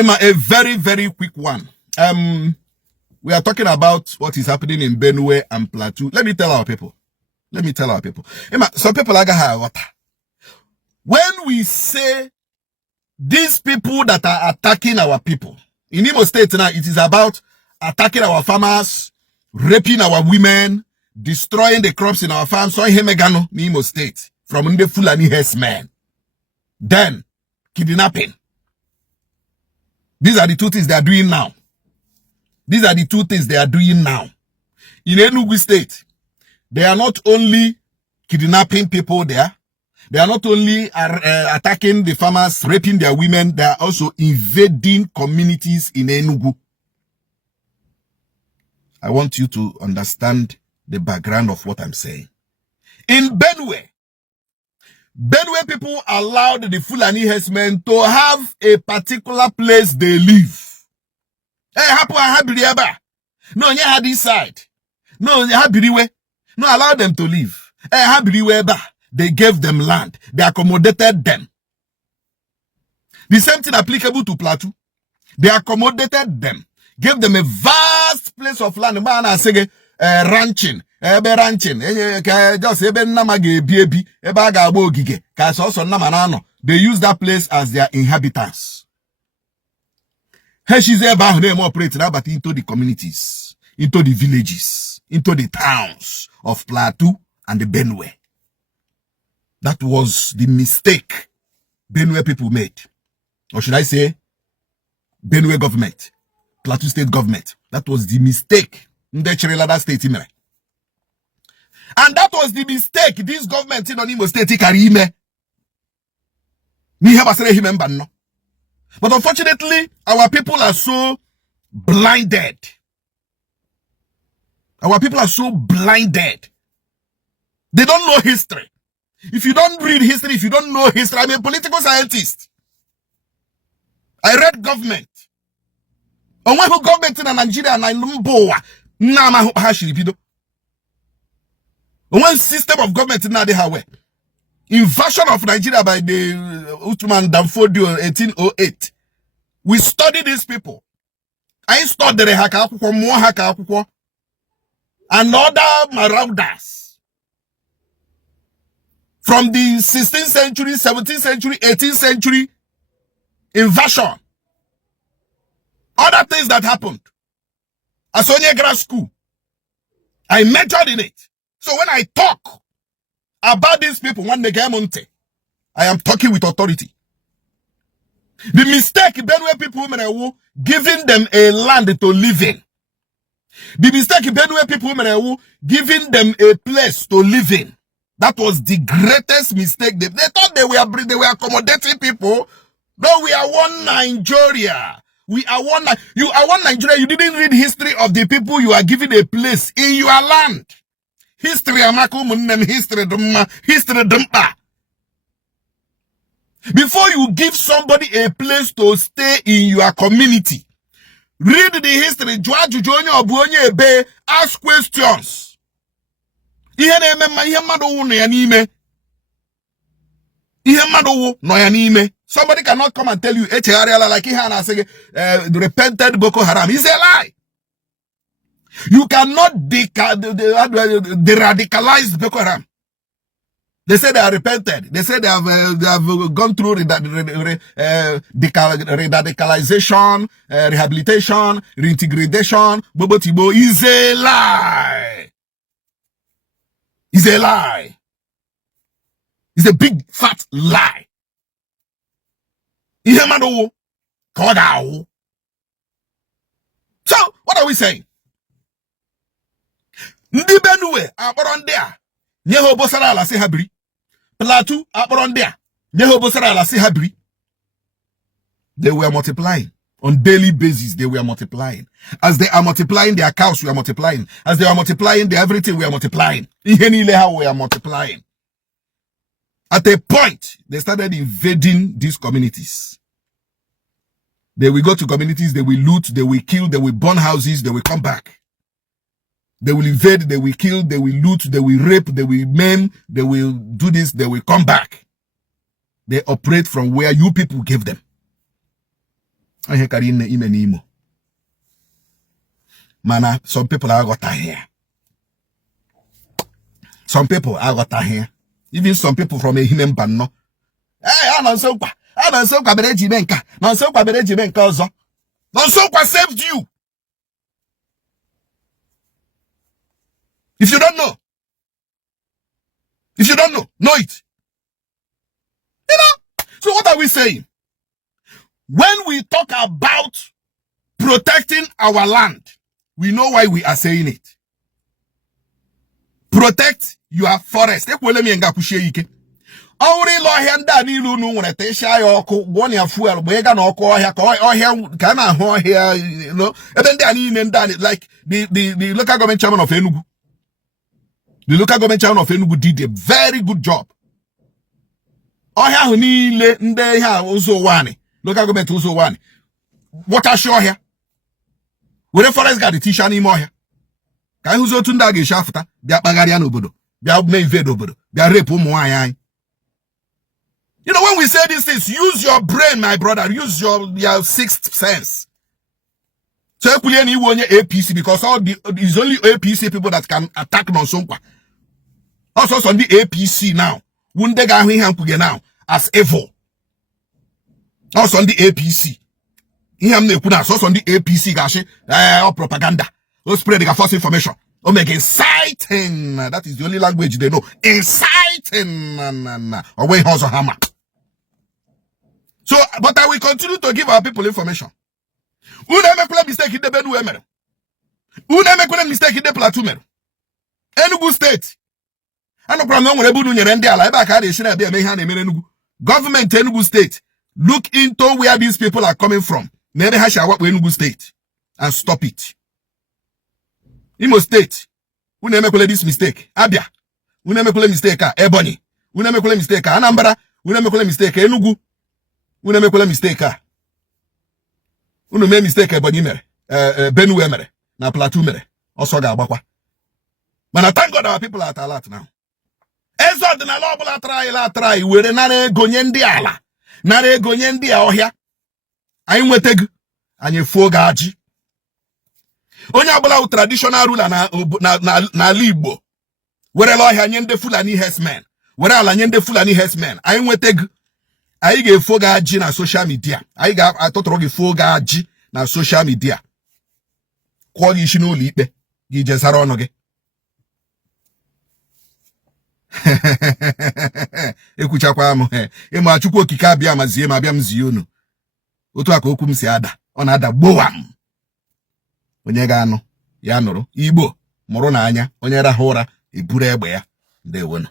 A very, very quick one. We are talking about what is happening in Benue and Plateau. Let me tell our people. Some people like water. When we say these people that are attacking our people, in Imo State now, it is about attacking our farmers, raping our women, destroying the crops in our farms. So Hemegano, Imo State, from the Fulani herdsmen. Then, kidnapping. These are the two things they are doing now. In Enugu State, they are not only kidnapping people there, they are not only attacking the farmers, raping their women, they are also invading communities in Enugu. I want you to understand the background of what I'm saying. In Benue people allowed the Fulani herdsmen to have a particular place they live. No, you had this side. No, you had Biriwe. No, allow them to live. They gave them land. They accommodated them. The same thing applicable to Plateau. They accommodated them. Gave them a vast place of land. Ranching. They use that place as their inhabitants. She's operating but into the communities, into the villages, into the towns of Plateau and the Benue. That was the mistake Benue people made. Or should I say, Benue government, Plateau state government. That was the mistake. And that was the mistake this government in Imo State carry. But unfortunately, our people are so blinded. They don't know history. If you don't read history, if you don't know history, I'm a political scientist. I read government. And when government in Nigeria and one system of government in Nigeria, invasion of Nigeria by the Uthman Danfodio 1808. We study these people. I studied the Haka and other marauders from the 16th century, 17th century, 18th century invasion. Other things that happened. Asonia Grass School. I mentored in it. So when I talk about these people, I am talking with authority. The mistake Benue people were giving them a land to live in. The mistake Benue people were giving them a place to live in. That was the greatest mistake. They thought they were accommodating people. No, we are one Nigeria. We are one. You are one Nigeria. You didn't read history of the people you are giving a place in your land. History dumpa. Before you give somebody a place to stay in your community, read the history. Ask questions. Somebody cannot come and tell you like the repented Boko Haram. It's a lie. You cannot de-radicalize Boko Haram. They say they are repented. They say they have gone through radicalization, rehabilitation, reintegration. Bobo Tibo is a lie. It's a lie. It's a big fat lie. So, what are we saying? Ndi Benue aborondea nyeho bosara ala se habri. Plateau aborondea nyeho bosara ala se habri. They were multiplying on daily basis. They were multiplying. As they are multiplying their cows, we are multiplying. As they are multiplying their everything, we are multiplying. Ihenileha, we are multiplying. At a point, they started invading these communities. They will go to communities, they will loot, they will kill, they will burn houses, they will come back. They will invade, they will kill, they will loot, they will rape, they will maim, they will do this, they will come back. They operate from where you people gave them. Ohe kari ime n'Imo. Mana, some people are got here. Some people are got here. Even some people from a human banno. Hey, I don't so bereji menka. Non so bereji menka ozo. Non so saved you. If you don't know. If you don't know it. You know? So what are we saying? When we talk about protecting our land, we know why we are saying it. Protect your forest. Only lawyer nilu nu nwere te sha ya oku gwon ya fuel gbe ga na oku ohia ka ohia ka na ho ohia, you know, ebe ndị a niile ndị like the local government chairman of Enugu. The local government chairman of Enugu did a very good job. Ohia hu niile ndị ha ụzọ wani local government ụzọ wani water show ohia were forest guard tisha n'ime ohia ka ihe ụzọ otu ndị a ga-eshi afụta bịa kpagharịa n'obodo bịa mee invade obodo bịa rape ụmụ nwaanyị anyị. You know, when we say these things, use your brain, my brother. Use your sixth sense. So, APC, because it's only APC people that can attack Nonsonkwa. Also, on the APC now. Now as evil. Also on the APC. Also on the APC, propaganda. Spread the false information. Make inciting. That is the only language they know. Inciting. Away horse or hammer. So, but I will continue to give our people information. Who never make a mistake in the Benue Emer? Who never make a mistake in the Plateau Mer? Enugu State. I no problem when Ebu Nyerende ala eba ka dey share be me hand Enugu. Government Enugu State, look into where these people are coming from. Maybe ha shall work with Enugu State and stop it. Imo State, who never make this mistake? Abia, who never make a mistake? Ebonyi, who never make a mistake? Anambra, who never make a mistake? Enugu. Unu make a mistake. Unu make mistake Ebonyi mere, Benue mere, na Plateau mere. Also ga agbakwa. But I thank God our people are at alert now. Ezo dị na la try were nara ego nye ndị ala. Nara ego nye ndị ohia. Anyị nwetego, anyị fuo ga aji. Onye ọbụla traditional ruler na Igbo. Were la ohia nye ndị Fulani herdsmen. Were ala nye ndị Fulani herdsmen. Anyị nwetego. Anyị ga-efoga aji na social media. Anyị ga-atọtọrọ gị foga aji na social media. Kwụọ gị isi n'ụlọ ikpe gị jezara ọnụ gị. Ekwuchakwa m ịma Chukwu okike abịa mazie ma abịa m zie unu. Otu aka okwu m si ada, ọ na-ada gbowam. Onye ga-anụ ya nụrụ. Igbo mụrụ n'anya, onye rahụ ụra eburu egbe ya. Ndewonu.